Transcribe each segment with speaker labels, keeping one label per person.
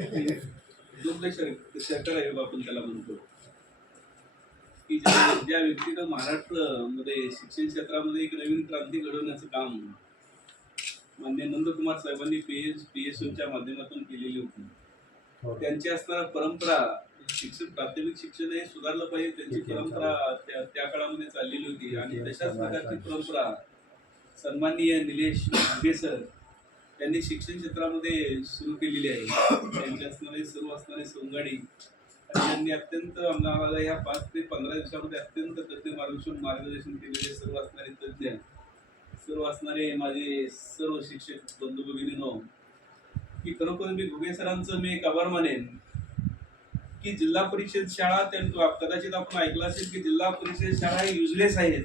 Speaker 1: दुग्ध आयोग आपण त्याला म्हणतो. की ज्या व्यक्तीनं महाराष्ट्रामध्ये शिक्षण क्षेत्रामध्ये एक नवीन क्रांती घडवण्याचं काम मान्य नंदकुमार साहेबांनी पी एस पी एस च्या माध्यमातून केलेली होती. त्यांची असणारा परंपरा शिक्षण प्राथमिक शिक्षण हे सुधारलं पाहिजे. त्यांची परंपरा त्या काळामध्ये चाललेली होती. आणि तशाच प्रकारची परंपरा सन्माननीय निलेश सर त्यांनी शिक्षण क्षेत्रामध्ये सुरू केलेली आहे. त्यांचे असणारे सुरू असणारे सोंगाडी त्यांनी अत्यंत आम्हाला या पाच ते पंधरा दिवसामध्ये अत्यंत तज्ञ मार्गदर्शन मार्गदर्शन केलेले सर्व असणारे तज्ञ सर्व असणारे माझे सर्व शिक्षक बंधू भगिनीनो की खरोखर मी घुगे सरांचं मी एक आभार मानेन की जिल्हा परिषद शाळा त्या कदाचित आपण ऐकलं असेल की जिल्हा परिषद शाळा हे युजलेस आहेत.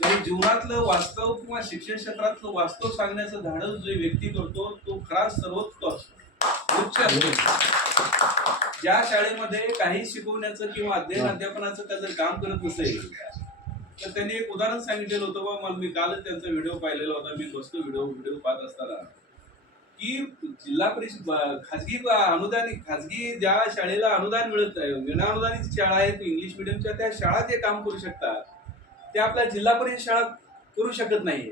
Speaker 1: तरी जीवनातलं वास्तव किंवा शिक्षण क्षेत्रातलं वास्तव सांगण्याचं धाडस जो व्यक्ती करतो तो खरा सर्वोत्तम उच्च ज्या शाळेमध्ये काही शिकवण्याचं किंवा अध्ययन अध्यापनाचं का जर काम करत नसेल तर त्यांनी एक उदाहरण सांगितलेलं होतं. बा मला मी कालच त्यांचा व्हिडिओ पाहिलेला होता. मी बसतो व्हिडिओ व्हिडिओ पाहत असताना. की जिल्हा परिषद खाजगी अनुदान खाजगी ज्या शाळेला अनुदान मिळत नाही विनाअनुदानित शाळा आहेत इंग्लिश मिडियमच्या त्या शाळा ते काम करू शकतात. ते आपल्या जिल्हा परिषद शाळा करू शकत नाही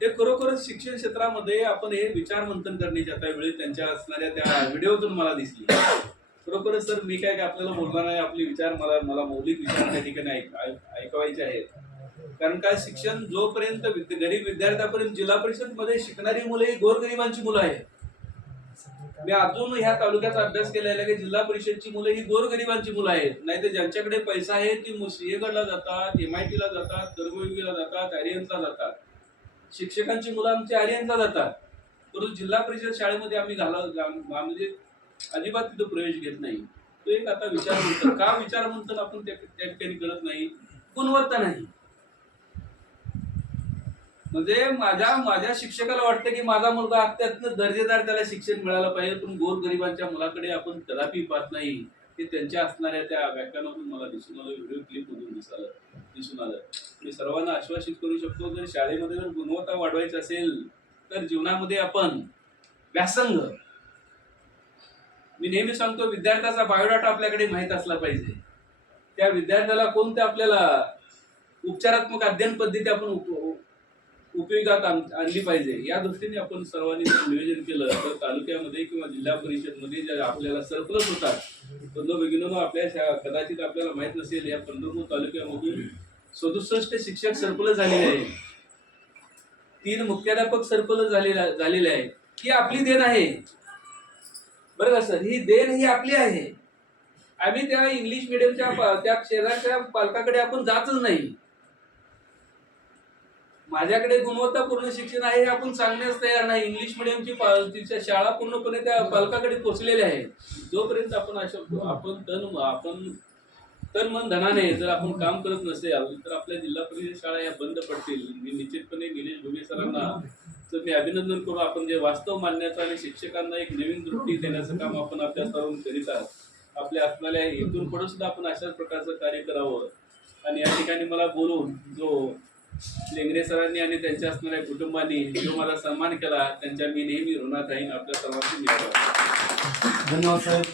Speaker 1: ते खरोखरच शिक्षण क्षेत्रामध्ये आपण हे विचार मंथन करण्याची आता वेळी त्यांच्या असणाऱ्या त्या व्हिडिओतून मला दिसली. खरोखरच सर मी काय आपल्याला बोलणार नाही आपले विचार मला मला मौलिक विचार त्या ठिकाणी ऐकवायचे आहेत. कारण काय शिक्षण जोपर्यंत गरीब विद्यार्थ्यापर्यंत जिल्हा परिषदमध्ये शिकणारी मुलं ही गोरगरिबांची मुलं आहेत. मी अजून ह्या तालुक्याचा अभ्यास केलेला आहे की जिल्हा परिषदची मुलं ही गोरगरिबांची मुलं आहेत. नाही तर ज्यांच्याकडे पैसा आहे ती सिंहगडला जातात एम आय टीला जातात कर्मयोगीला जातात आर्यनला जातात. शिक्षकांची मुलं आमची आर्यनला जातात. परंतु जिल्हा परिषद शाळेमध्ये आम्ही घाला म्हणजे अजिबात तिथं प्रवेश घेत नाही. तो एक आता विचार मंथन का विचार म्हणतात आपण त्या ठिकाणी करत नाही. गुणवत्ता नाही. म्हणजे माझ्या माझ्या शिक्षकाला वाटतं की माझा मुलगा अत्यंत दर्जेदार त्याला शिक्षण मिळालं पाहिजे. पण गोरगरिबांच्या मुलाकडे आपण कदापि पाहत नाही. ते त्यांच्या असणाऱ्या त्या व्याख्यानातून मला दिसून आलं व्हिडिओ क्लिपमधून मधून दिसून आलं. मी सर्वांना आश्वासित करू शकतो जर शाळेमध्ये जर गुणवत्ता वाढवायची असेल तर जीवनामध्ये आपण व्यासंग. मी नेहमी सांगतो विद्यार्थ्याचा बायोडाटा आपल्याकडे माहीत असला पाहिजे. त्या विद्यार्थ्याला कोणत्या आपल्याला उपचारात्मक अध्ययन पद्धती आपण उपयोगात आणली पाहिजे. या दृष्टीने आपण सर्वांनी जर नियोजन केलं तर तालुक्यामध्ये किंवा जिल्हा परिषदमध्ये ज्या आपल्याला सरप्लस होतात बंधू भगिनींनो आपल्या कदाचित आपल्याला माहीत नसेल या पंढरपूर तालुक्यामधून सदुसष्ट शिक्षक सरप्लस झालेले आहेत. तीन मुख्याध्यापक सरप्लस झालेला झालेले आहेत. ही आपली देण आहे. बरं का सर? ही देण ही आपली आहे. आम्ही त्या इंग्लिश मिडियमच्या त्या शेजारच्या पालकाकडे आपण जातच नाही. माझ्याकडे गुणवत्तापूर्ण शिक्षण आहे हे आपण सांगण्यास तयार नाही. इंग्लिश मिडियमची पा- तिच्या शाळा पूर्णपणे त्या पालकाकडे पोहोचलेल्या आहेत. जोपर्यंत आपण अशा आपण तन आपण तन मन धनाने जर आपण काम करत नसेल तर आपल्या जिल्हा परिषद शाळा या बंद पडतील. मी निश्चितपणे निलेश भुगे सरांना तर मी अभिनंदन करू आपण जे वास्तव मानण्याचं आणि शिक्षकांना एक नवीन दृष्टी देण्याचं काम आपण आपल्या स्तरावरून करीत आहात. आपल्या असणाऱ्या इथून पुढे सुद्धा आपण अशाच प्रकारचं कार्य करावं. आणि या ठिकाणी मला बोलून जो लेंगरे सरांनी आणि त्यांच्या असणाऱ्या कुटुंबांनी जो मला सन्मान केला त्यांच्या मी नेहमी ऋणात राहीन आपल्या सर्वांची
Speaker 2: धन्यवाद साहेब.